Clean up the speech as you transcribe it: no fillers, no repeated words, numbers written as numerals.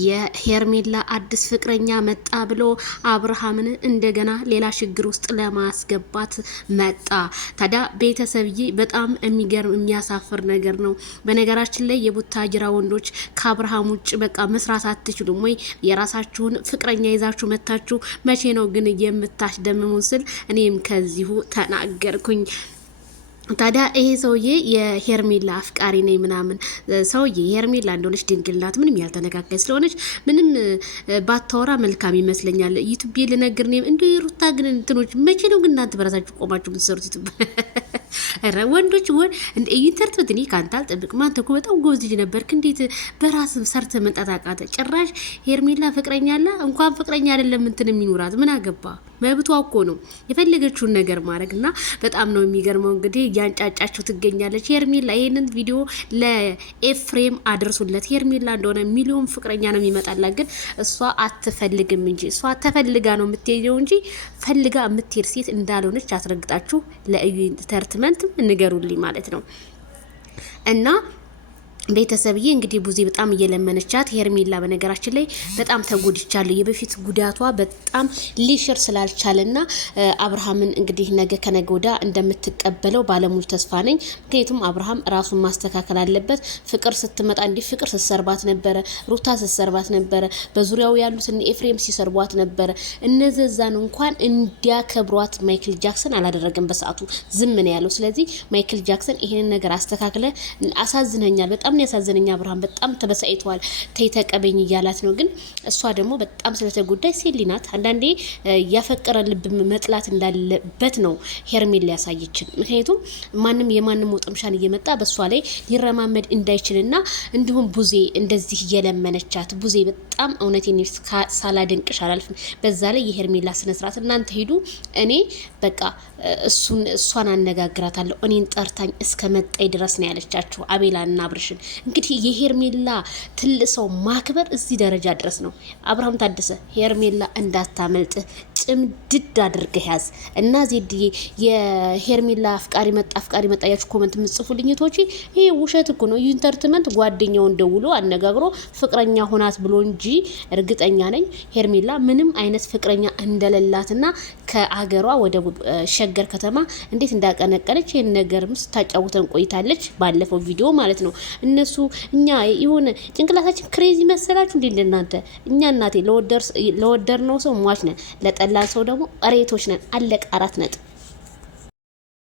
የሄርሜላ አዲስ ፍቅረኛ መጣ ብሎ አብርሃምን እንደገና ሌላ ችግር ውስጥ ለማስገባት መጣ። ታዲያ ቤተሰብዬ በጣም የሚገርም የሚያሳፍር ነገር ነው። በነገራችን ላይ የቡታጅራ ወንዶች ከአብርሃም ውጭ በቃ መስራት አትችሉም ወይ? የራሳችሁን ፍቅረኛ ይዛችሁ መታችሁ መቼ ነው ግን የምታስደምሙን? ስል እኔም ከዚሁ ተናገርኩኝ። ታዲያ ይሄ ሰውዬ የሄርሜላ አፍቃሪ ነኝ ምናምን ሰውዬ ሄርሜላ እንደሆነች ድንግልናት ምንም ያልተነካካይ ስለሆነች ምንም ባታወራ መልካም ይመስለኛል። ዩቲዩብ ልነግር ነው እንደ ሩታ ግን እንትኖች መቼ ነው ግን እናንተ በራሳችሁ ቆማችሁ የምትሰሩት ዩቲዩብ? ኧረ ወንዶች ወን እንደ ኢንተርኔት እኔ ካንተ አልጠብቅም። አንተ እኮ በጣም ጎበዝ ልጅ ነበርክ። እንዴት በራስ ሰርተ መምጣት አቃተ? ጭራሽ ሄርሜላ ፍቅረኛ አለ። እንኳን ፍቅረኛ አይደለም እንትን የሚኖራት ምን አገባ? መብቷ እኮ ነው የፈለገችውን ነገር ማድረግ እና በጣም ነው የሚገርመው። እንግዲህ እያንጫጫችሁ ትገኛለች ሄርሜላ። ይሄንን ቪዲዮ ለኤፍሬም አድርሱለት። ሄርሜላ እንደሆነ ሚሊዮን ፍቅረኛ ነው የሚመጣላት፣ ግን እሷ አትፈልግም እንጂ እሷ ተፈልጋ ነው የምትሄደው እንጂ ፈልጋ የምትሄድ ሴት እንዳልሆነች አስረግጣችሁ ለኢንተርቴንመንት ንገሩልኝ ማለት ነው። እና ቤተሰብዬ እንግዲህ ቡዜ በጣም እየለመነቻት ሄርሜላ በነገራችን ላይ በጣም ተጎድቻለሁ። የበፊት ጉዳቷ በጣም ሊሽር ስላልቻለና አብርሃምን እንግዲህ ነገ ከነገ ወዳ እንደምትቀበለው ባለሙሉ ተስፋ ነኝ። ምክንያቱም አብርሃም ራሱን ማስተካከል አለበት። ፍቅር ስትመጣ እንዲህ ፍቅር ስትሰርባት ነበረ፣ ሩታ ስትሰርባት ነበረ፣ በዙሪያው ያሉት ኤፍሬም ሲሰርቧት ነበረ። እነዛን እንኳን እንዲያከብሯት ማይክል ጃክሰን አላደረገም። በሰዓቱ ዝም ነው ያለው። ስለዚህ ማይክል ጃክሰን ይሄንን ነገር አስተካክለ አሳዝነኛል በጣም ያሳዘነኛ። አብርሃም በጣም ተበሳይቷል። ተይተቀበኝ እያላት ነው። ግን እሷ ደግሞ በጣም ስለተጎዳይ ሴሊናት አንዳንዴ ያፈቀረ ልብ መጥላት እንዳለበት ነው ሄርሜላ ያሳየችን። ምክንያቱም ማንም የማንም ወጥምሻን እየመጣ በሷ ላይ ሊረማመድ እንዳይችልና እንዲሁም ቡዜ እንደዚህ እየለመነቻት ቡዜ በጣም እውነቴን ሳላደንቅሽ አላልፍም። በዛ ላይ የሄርሜላ ስነ ስርዓት እናንተ ሄዱ እኔ በቃ እሷን አነጋግራታለሁ እኔን ጠርታኝ እስከ መጣይ ድረስ ነው ያለቻችሁ አቤላና አብርሽን። እንግዲህ የሄርሜላ ትልቅ ሰው ማክበር እዚህ ደረጃ ድረስ ነው። አብርሃም ታደሰ ሄርሜላ እንዳታመልጥ ጭምድድ አድርገህ ያዝ እና ዜድዬ የሄርሜላ አፍቃሪ መጣ ያችሁ ኮመንት የምትጽፉልኝ ቶቺ ይሄ ውሸት እኮ ነው። ኢንተርቴንመንት ጓደኛውን ደውሎ አነጋግሮ ፍቅረኛ ሆናት ብሎ እንጂ እርግጠኛ ነኝ ሄርሜላ ምንም አይነት ፍቅረኛ እንደሌላትና ከአገሯ ወደ ሸገር ከተማ እንዴት እንዳቀነቀነች ይሄን ነገርም ስታጫውተን ቆይታለች ባለፈው ቪዲዮ ማለት ነው። እነሱ እኛ የሆነ ጭንቅላታችን ክሬዚ መሰላችሁ እንዴ እንደናንተ? እኛ እናቴ ለወደር ነው ሰው ሟች ነን፣ ለጠላን ሰው ደግሞ ሬቶች ነን። አለቅ 4 ነጥብ